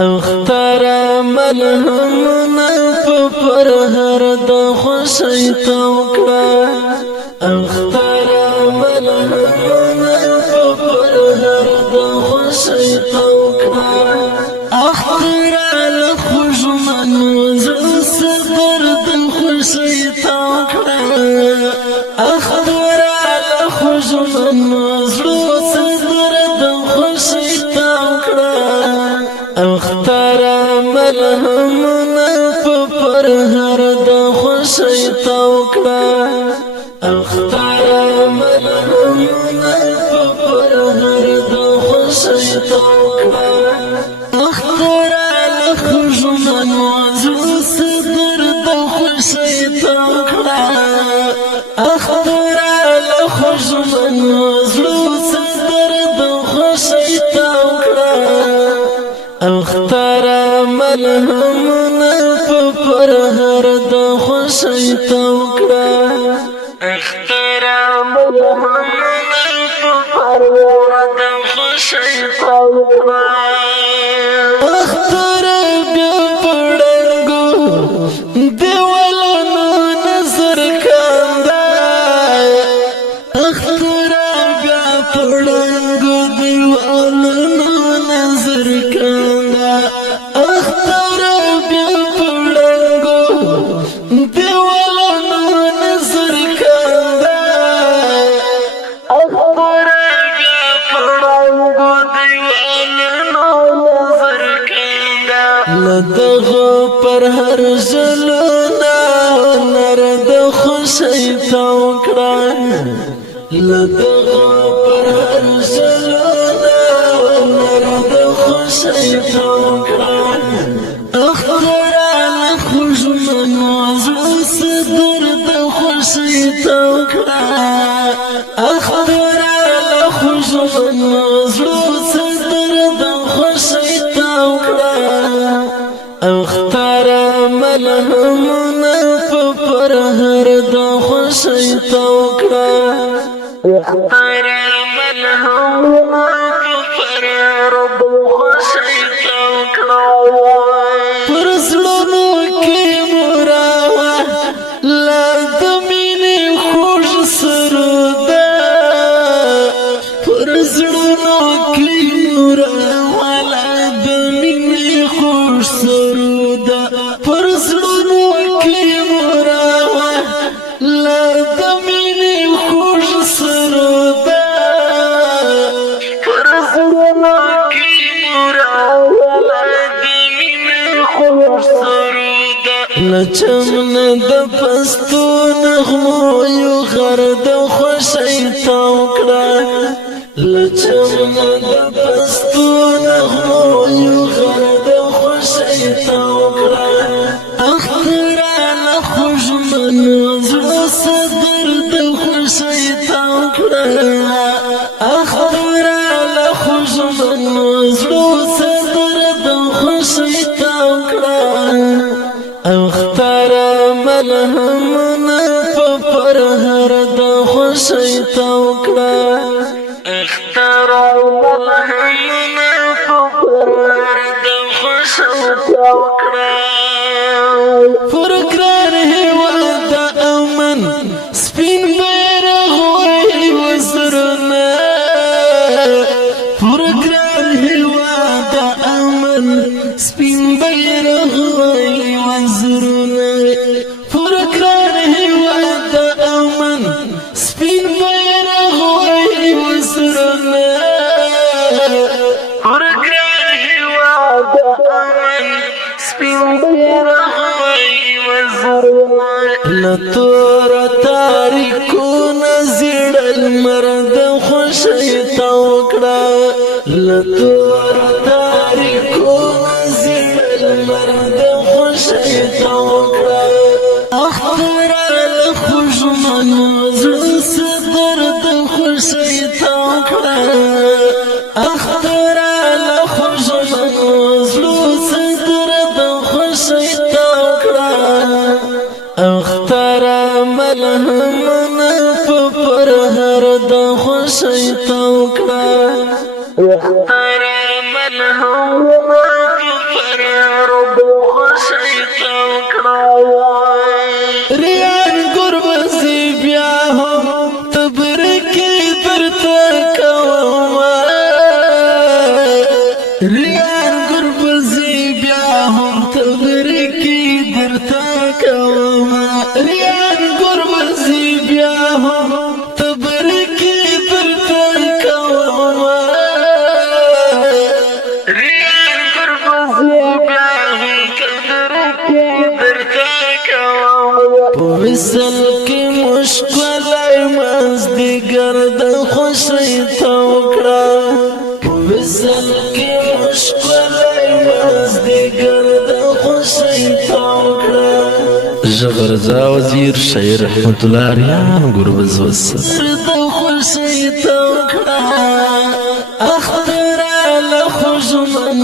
اختر ملهمنا پر هر د خوشی توکړه اختر ملهمنا پر هر د خوشی توکړه اختر لخوشمن وزل صدر د خوشی توکړه اختر لخوشمن وزل صدر د خوشی توکړه اختر ملهمنا پر هر د خوشی توکړه اختر ملهمنا پر هر د خوشی توکړه اختر لخوشمن وزل صدر د خوشی توکړه اختر لخوشمن وزل صدر د خوشی توکړه اختر ملهمنا پر هر د خوشی توکړه اختر ملهمنا پر هر د خوشی توکړه اختر بیا پړنګو دیوالونو نظر کاندا اختر بیا پړنګو دیوالونو نظر کاندا اختر بیا پړنګو دیوالونو نظر کاندا اختر بیا پړنګو دیوالونو نظر کاندا لدغه پر هر زلونا نر د خوشی توکړه لدغه پر هر زلونا نر د خوشی توکړه اختر لخوشمن وزل صدر د خوشی توکړه اختر لخوشمن وزل صدر د خوشی توکړه اختر ملهمنا پر هر د خوشی توکړه اختر ملهمنا پر هر د خوشی توکړه پر زړونو کې مراوه لا د مینې خوږ سروده پر زړونو کې مراوه لا د مینې خوږ سروده پر زړونو کې مراوه لا د مینې خوږ سروده پر زړونو کې مراوه لا د مینې خوږ سروده لچمن د پستو نغمو یو غر د خوشی توکړه لچمن د پستو نغمو یو غر د خوشی توکړه اختر لخوشمن وزل صدر د خوشی توکړه اختر لخوشمن وزل صدر د خوشی توکړه اختر ملهمنا پر هر د خوشی توکړه اختر ملهمنا پر هر د خوشی توکړه پر ګران هیواد د امن سپین بیرغ وای وزرونه پر ګران هیواد د امن سپین بیرغ وای وزرونه پر ګران هیواد د امن سپین بیرغ وای وزرونه پر ګران هیواد د امن سپین بیرغ وای وزرونه لتور تاریکو نزیړ المرد خوشی توکړه لتور تاریکو نزیړ المرد خوشی توکړه اختر لخوشمن وزل صدر د خوشی توکړه اختر لخوشمن وزل صدر د خوشی توکړه اختر ملهمنا پر هر د خوشی توکړه اختر ملهمنا ګربزي بیا هم تبرکی درتا کوما ریان ګربزي بیا هم تبرکی درتا کوما ریان ګربزي بیا هم تبرکی درتا کوما وصل کې مشکلای مازدیګر د خوشی توکړه وصل کې مشکلای مازدیګر د خوشی توکړه ژغرزا وزیر شاعر رحمت الله اریان ګربز وصل د خوشی توکړه اختر له خوشمن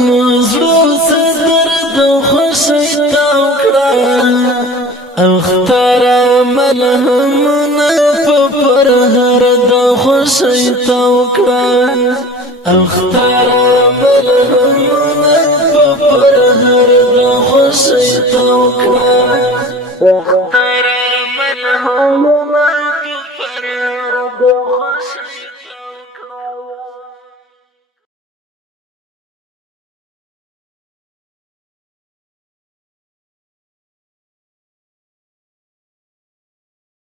زړه صدر د خوشی توکړه اختر ملهمنا پر هر د خوشی توکړه اختر ملهمنا پر هر د خوشی توکړه اختر ملهمنا